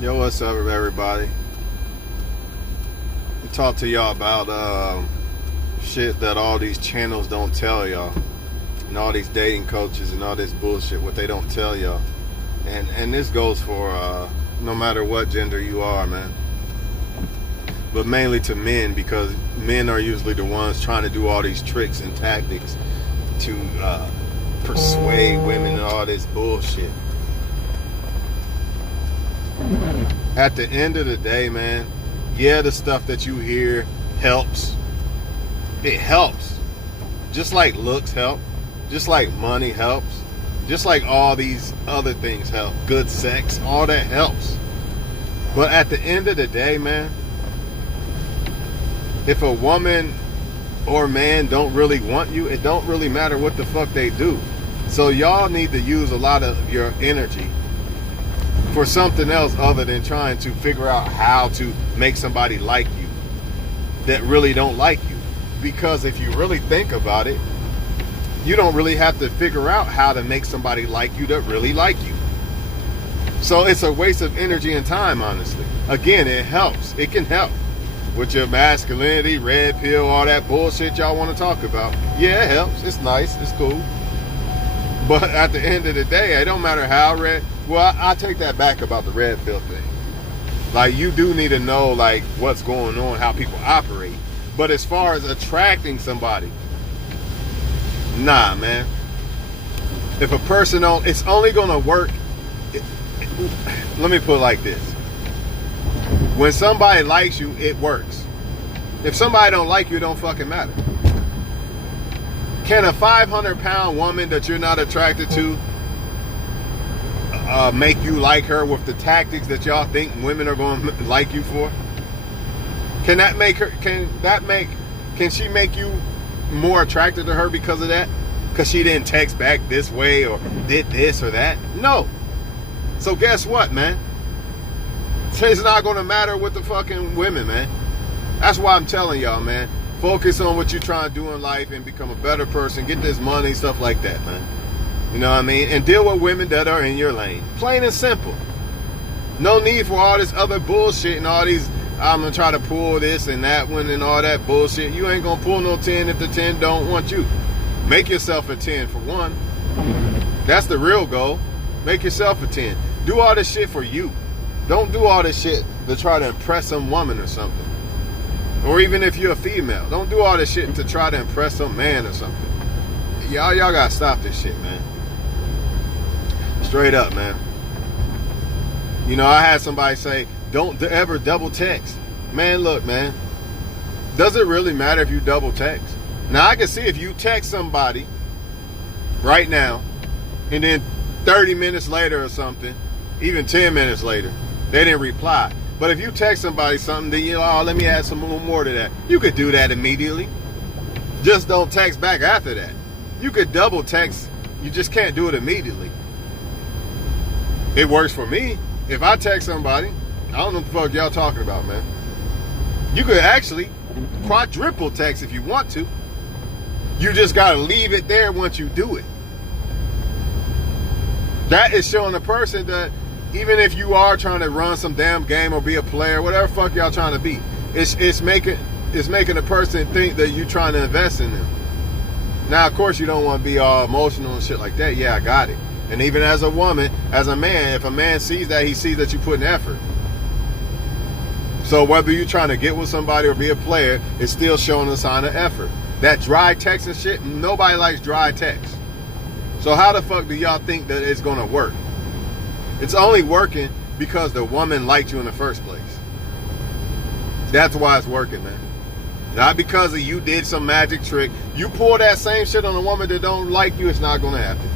Yo, what's up, everybody? I talk to y'all about shit that all these channels don't tell y'all, and all these dating coaches and all this bullshit. What they don't tell y'all, and this goes for no matter what gender you are, man. But mainly to men, because men are usually the ones trying to do all these tricks and tactics to persuade women and all this bullshit. At the end of the day, man, yeah, the stuff that you hear helps. It helps. Just like looks help. Just like money helps. Just like all these other things help. Good sex, all that helps. But at the end of the day, man, if a woman or man don't really want you, it don't really matter what the fuck they do. So y'all need to use a lot of your energy for something else other than trying to figure out how to make somebody like you that really don't like you. Because if you really think about it, you don't really have to figure out how to make somebody like you that really like you. So it's a waste of energy and time, honestly. Again, it helps. It can help with your masculinity, red pill, all that bullshit y'all want to talk about. Yeah, it helps. It's nice. It's cool. But at the end of the day, it don't matter how red. Well, I take that back about the red pill thing. Like, you do need to know, like, what's going on, how people operate. But as far as attracting somebody, nah, man. If a person don't, it's only gonna work. Let me put it like this. When somebody likes you, it works. If somebody don't like you, it don't fucking matter. Can a 500-pound woman that you're not attracted to make you like her with the tactics that y'all think women are going to like you for? Can that make her? Can she make you more attracted to her because of that? Because she didn't text back this way or did this or that? No. So guess what, man? It's not going to matter with the fucking women, man. That's why I'm telling y'all, man. Focus on what you're trying to do in life and become a better person. Get this money, stuff like that, man. You know what I mean? And deal with women that are in your lane. Plain and simple. No need for all this other bullshit and all these, I'm going to try to pull this and that one and all that bullshit. You ain't going to pull no 10 if the 10 don't want you. Make yourself a 10 for one. That's the real goal. Make yourself a 10. Do all this shit for you. Don't do all this shit to try to impress some woman or something. Or even if you're a female. Don't do all this shit to try to impress some man or something. Y'all gotta stop this shit, man. Straight up, man. You know, I had somebody say, don't ever double text. Man, look, man. Does it really matter if you double text? Now, I can see if you text somebody right now, and then 30 minutes later or something, even 10 minutes later, they didn't reply. But if you text somebody something, then let me add some more to that. You could do that immediately. Just don't text back after that. You could double text. You just can't do it immediately. It works for me. If I text somebody, I don't know what the fuck y'all talking about, man. You could actually quadruple text if you want to. You just got to leave it there once you do it. That is showing a person that even if you are trying to run some damn game or be a player, whatever fuck y'all trying to be, it's making a person think that you're trying to invest in them. Now, of course, you don't want to be all emotional and shit like that. Yeah, I got it. And even as a woman, as a man, if a man sees that, he sees that you put in effort. So whether you're trying to get with somebody or be a player, it's still showing a sign of effort. That dry text and shit, nobody likes dry text. So how the fuck do y'all think that it's going to work? It's only working because the woman liked you in the first place. That's why it's working, man. Not because of you did some magic trick. You pull that same shit on a woman that don't like you, it's not going to happen.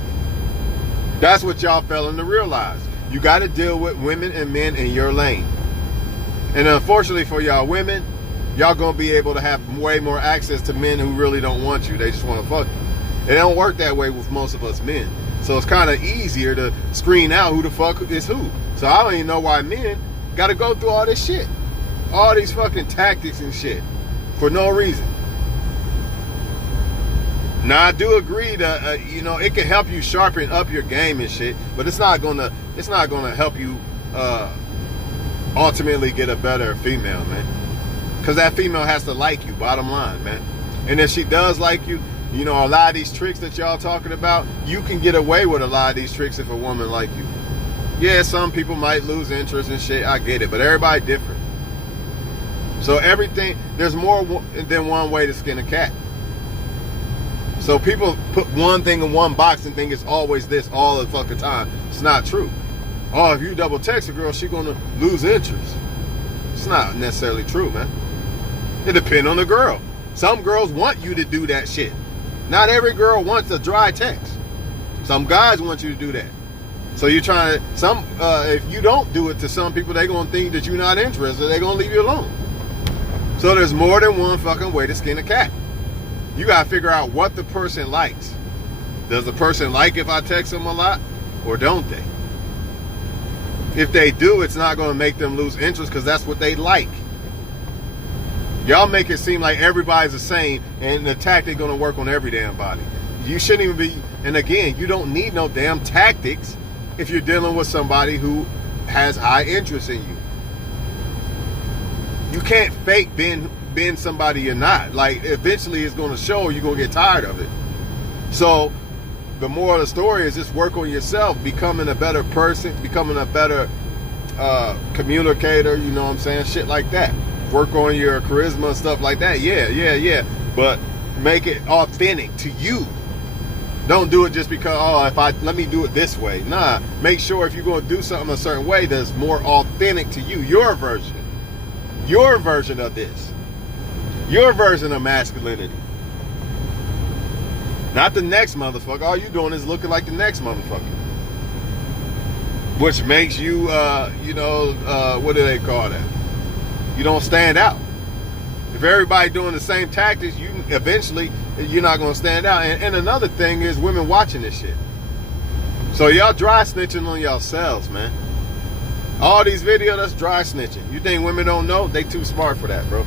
That's what y'all failing to realize. You got to deal with women and men in your lane. And unfortunately for y'all women, y'all going to be able to have way more access to men who really don't want you. They just want to fuck you. It don't work that way with most of us men. So it's kind of easier to screen out who the fuck is who. So I don't even know why men got to go through all this shit. All these fucking tactics and shit. For no reason. Now, I do agree that, it can help you sharpen up your game and shit. But it's not gonna help you ultimately get a better female, man. Because that female has to like you, bottom line, man. And if she does like you, you know, a lot of these tricks that y'all talking about, you can get away with a lot of these tricks if a woman like you. Yeah, some people might lose interest and shit, I get it, but everybody different. So everything, there's more than one way to skin a cat. So people put one thing in one box and think it's always this all the fucking time. It's not true. Oh, if you double text a girl, she gonna lose interest. It's not necessarily true, man. It depends on the girl. Some girls want you to do that shit. Not every girl wants a dry text. Some guys want you to do that. So you're trying to, if you don't do it to some people, they're gonna think that you're not interested. They're gonna leave you alone. So there's more than one fucking way to skin a cat. You gotta figure out what the person likes. Does the person like if I text them a lot, or don't they? If they do, it's not gonna make them lose interest because that's what they like. Y'all make it seem like everybody's the same and the tactic gonna work on every damn body. You shouldn't even be, and again, you don't need no damn tactics if you're dealing with somebody who has high interest in you. You can't fake being somebody you're not. Like, eventually it's gonna show, you're gonna get tired of it. So the moral of the story is just work on yourself, becoming a better person, becoming a better communicator, you know what I'm saying? Shit like that. Work on your charisma and stuff like that. Yeah. But make it authentic to you. Don't do it just because, let me do it this way. Nah, make sure if you're going to do something a certain way that's more authentic to you, your version of this, your version of masculinity. Not the next motherfucker. All you doing is looking like the next motherfucker. Which makes you, what do they call that? You don't stand out. If everybody doing the same tactics, eventually you're not going to stand out. And another thing is women watching this shit. So y'all dry snitching on yourselves, man. All these videos, that's dry snitching. You think women don't know? They too smart for that, bro.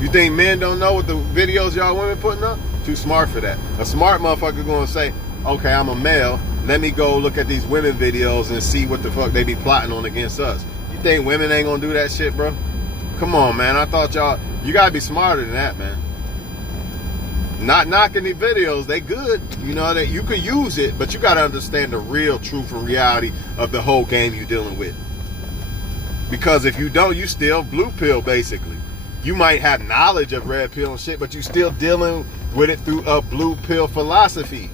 You think men don't know what the videos y'all women putting up? Too smart for that. A smart motherfucker going to say, okay, I'm a male. Let me go look at these women videos and see what the fuck they be plotting on against us. You think women ain't going to do that shit, bro? Come on, man. I thought you got to be smarter than that, man. Not knocking the videos. They good. You know, that you could use it, but you got to understand the real truth and reality of the whole game you're dealing with. Because if you don't, you still blue pill, basically. You might have knowledge of red pill and shit, but you still dealing with it through a blue pill philosophy.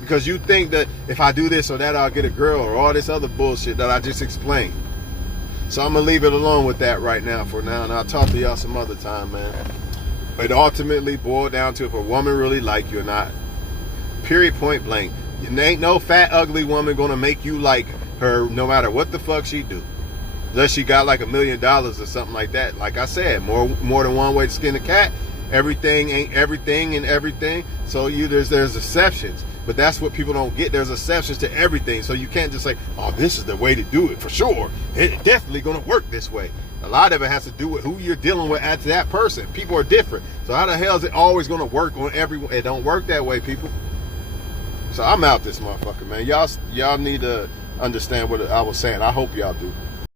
Because you think that if I do this or that, I'll get a girl, or all this other bullshit that I just explained. So I'm going to leave it alone with that right now for now, and I'll talk to y'all some other time, man. It ultimately boiled down to if a woman really like you or not. Period, point blank. There ain't no fat, ugly woman going to make you like her no matter what the fuck she do. Unless she got like $1 million or something like that. Like I said, more than one way to skin a cat. Everything ain't everything and everything. So there's exceptions. But that's what people don't get. There's exceptions to everything. So you can't just say, oh, this is the way to do it for sure. It's definitely going to work this way. A lot of it has to do with who you're dealing with as that person. People are different. So how the hell is it always going to work on everyone? It don't work that way, people. So I'm out this motherfucker, man. Y'all need to understand what I was saying. I hope y'all do.